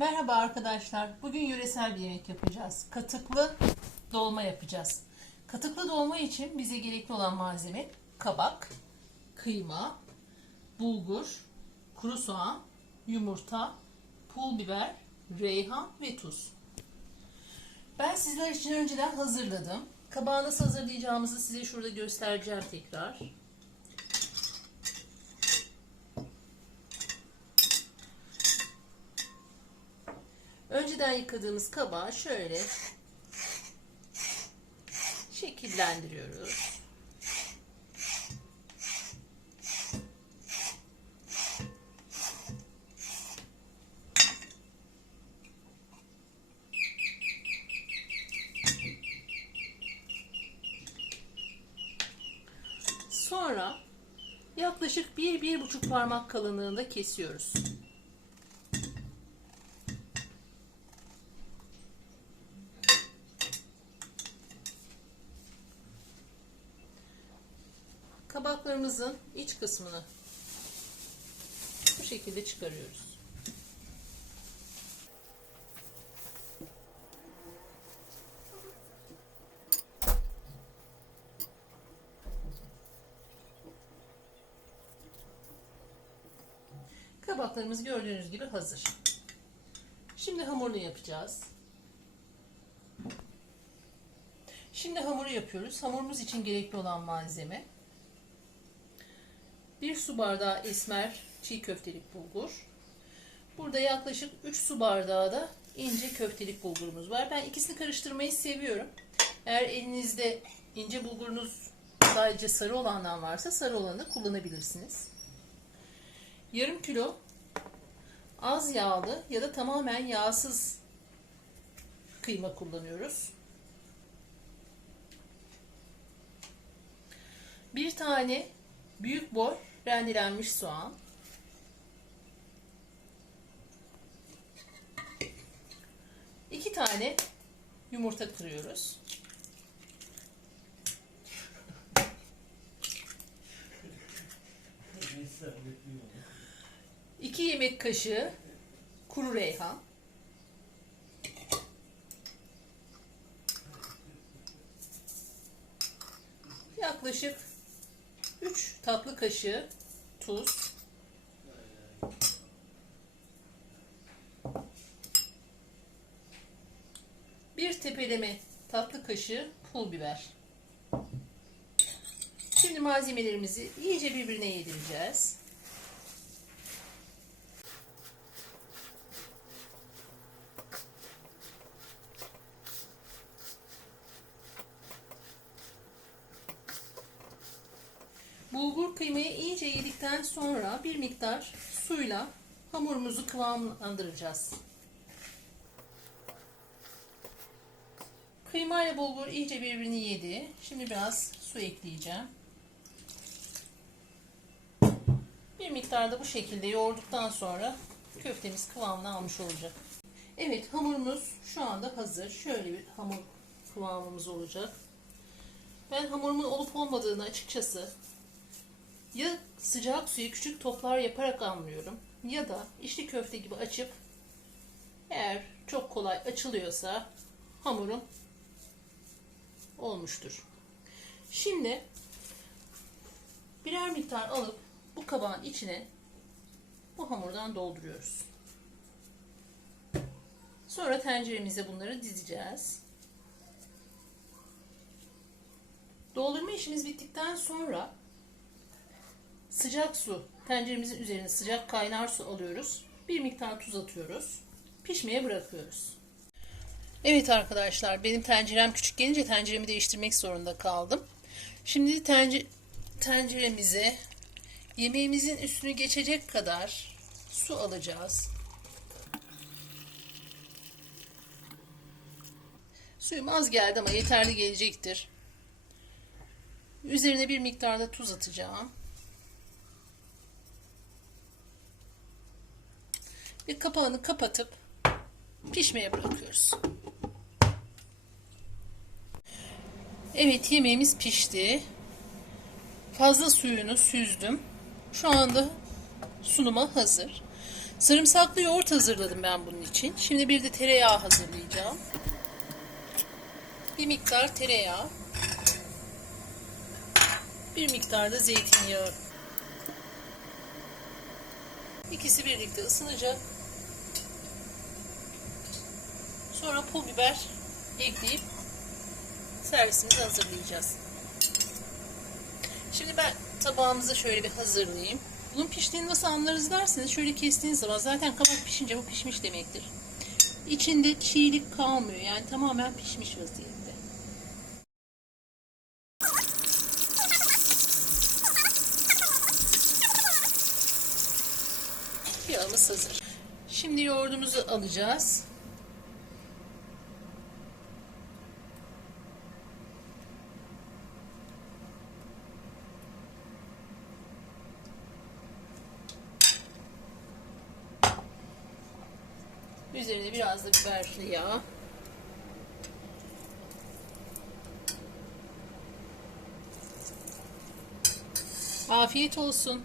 Merhaba arkadaşlar. Bugün yöresel bir yemek yapacağız. Katıklı dolma yapacağız. Katıklı dolma için bize gerekli olan malzeme kabak, kıyma, bulgur, kuru soğan, yumurta, pul biber, reyhan ve tuz. Ben sizler için önceden hazırladım. Kabağı nasıl hazırlayacağımızı size şurada göstereceğim tekrar. Önceden yıkadığımız kabağı şöyle şekillendiriyoruz. Sonra yaklaşık 1-1,5 parmak kalınlığında kesiyoruz. Kabaklarımızın iç kısmını bu şekilde çıkarıyoruz. Kabaklarımız gördüğünüz gibi hazır. Şimdi hamurunu yapacağız. Şimdi hamuru yapıyoruz. Hamurumuz için gerekli olan malzeme 1 su bardağı esmer çiğ köftelik bulgur. Burada yaklaşık 3 su bardağı da ince köftelik bulgurumuz var. Ben ikisini karıştırmayı seviyorum. Eğer elinizde ince bulgurunuz sadece sarı olandan varsa sarı olanı kullanabilirsiniz. Yarım kilo az yağlı ya da tamamen yağsız kıyma kullanıyoruz. Bir tane büyük boy rendelenmiş soğan. İki tane yumurta kırıyoruz. İki yemek kaşığı kuru reyhan. Yaklaşık 3 tatlı kaşığı tuz. Bir tepeleme tatlı kaşığı pul biber. Şimdi malzemelerimizi iyice birbirine yedireceğiz. Bulgur kıymayı iyice yedikten sonra bir miktar suyla hamurumuzu kıvamlandıracağız. Kıyma ile bulgur iyice birbirini yedi. Şimdi biraz su ekleyeceğim. Bir miktar da bu şekilde yoğurduktan sonra köftemiz kıvamını almış olacak. Evet hamurumuz şu anda hazır. Şöyle bir hamur kıvamımız olacak. Ben hamurumun olup olmadığını açıkçası ya sıcak suyu küçük toplar yaparak anlıyorum ya da içli köfte gibi açıp eğer çok kolay açılıyorsa hamurum olmuştur. Şimdi birer miktar alıp bu kabağın içine bu hamurdan dolduruyoruz. Sonra tenceremize bunları dizeceğiz. Doldurma işimiz bittikten sonra sıcak su tenceremizin üzerine sıcak kaynar su alıyoruz. Bir miktar tuz atıyoruz. Pişmeye bırakıyoruz. Evet arkadaşlar benim tencerem küçük gelince tenceremi değiştirmek zorunda kaldım. Şimdi tence tenceremize yemeğimizin üstünü geçecek kadar su alacağız. Suyum az geldi ama yeterli gelecektir. Üzerine bir miktar da tuz atacağım. Ve kapağını kapatıp pişmeye bırakıyoruz. Evet yemeğimiz pişti. Fazla suyunu süzdüm. Şu anda sunuma hazır. Sarımsaklı yoğurt hazırladım ben bunun için. Şimdi bir de tereyağı hazırlayacağım. Bir miktar tereyağı. Bir miktar da zeytinyağı. İkisi birlikte ısınacak. Sonra pul biber ekleyip servisimizi hazırlayacağız. Şimdi ben tabağımızı şöyle bir hazırlayayım. Bunun piştiğini nasıl anlarız derseniz şöyle kestiğiniz zaman zaten kabak pişince bu pişmiş demektir. İçinde çiğlik kalmıyor. Yani tamamen pişmiş vaziyette. Yağımız hazır. Şimdi yoğurdumuzu alacağız. Üzerine biraz da biberli yağ. Afiyet olsun.